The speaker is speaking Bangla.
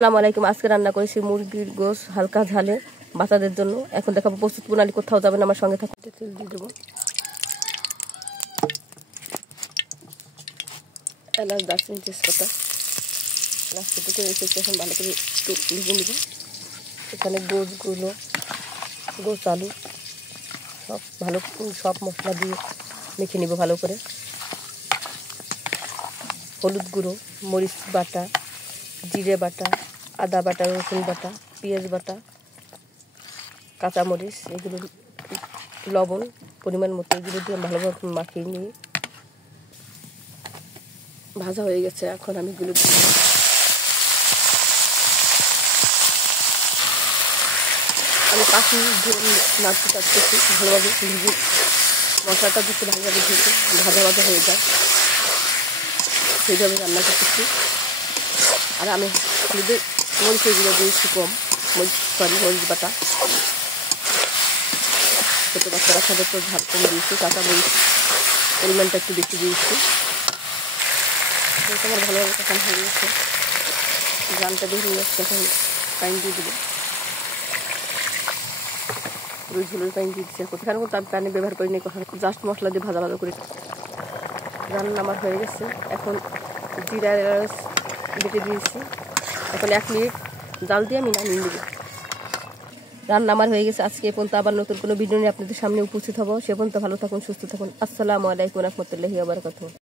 আসসালামু আলাইকুম। আজকে রান্না করেছি মুরগির গোশ হালকা ঝালে বাচ্চাদের জন্য। এখন দেখাবো প্রস্তুত প্রণালী। কোথাও যাবেন, আমার সঙ্গে থাকুন। তেল দিয়ে দেবো, এলাচ, দারচিনি, তেজপাতা লাস্টে দিকে রেখেছি। এখন ভালো করে একটু ভেজে নেব। এখানে গোশ আলু সব মশলা দিয়ে মেখে নেব ভালো করে। হলুদ গুঁড়ো, মরিচ বাটা, জিরে বাটা, আদা বাটা, রসুন বাটা, পেঁয়াজ বাটা, কাঁচামরিচ, এগুলো লবণ পরিমাণ মতো এগুলো দিয়ে ভালোভাবে মাখিয়ে নিয়ে ভাজা হয়ে গেছে। এখন আমি এগুলো আমি 5 মিনিট ধরে নাড়তে চাচ্ছি ভালোভাবে ভেজে। মশলাটা দিতে ভালোভাবে ভেজে ভাজা হয়ে যায়, সেইভাবে রান্না করতেছি। আর আমি হলুদের মরিচ এগুলো দিয়েছি কম, মরিচ বাটা। ছোটো বাচ্চারা খাবে তো ঝাল কম দিয়েছি। কাঁচামরিচ পরিমাণটা একটু বেশি দিয়েছি। আমার ভালোভাবে কষানো হয়ে গেছে। জালটা বেরিয়ে যাচ্ছে। এখন পানি দিয়ে দেবো, ঝোলের পানি দিয়ে দিচ্ছি। কোথায় করতে আমি পানি ব্যবহার করিনি, কোথায় জাস্ট মশলা দিয়ে ভাজা করে রান্না আমার হয়ে গেছে। এখন জিরা এলাচ বেটে দিয়েছি। এখন 1 মিনিট জাল দিয়ে আমি নামিয়ে দেবো। রান্না আমার হয়ে গেছে। আজকে এ পর্যন্ত আবার নতুন কোনো ভিডিও নিয়ে আপনাদের সামনে উপস্থিত হবো। সে পর্যন্ত ভালো থাকুন, সুস্থ থাকুন। আসসালামু আলাইকুম রহমতুল্লাহি ওয়া বারাকাতুহু।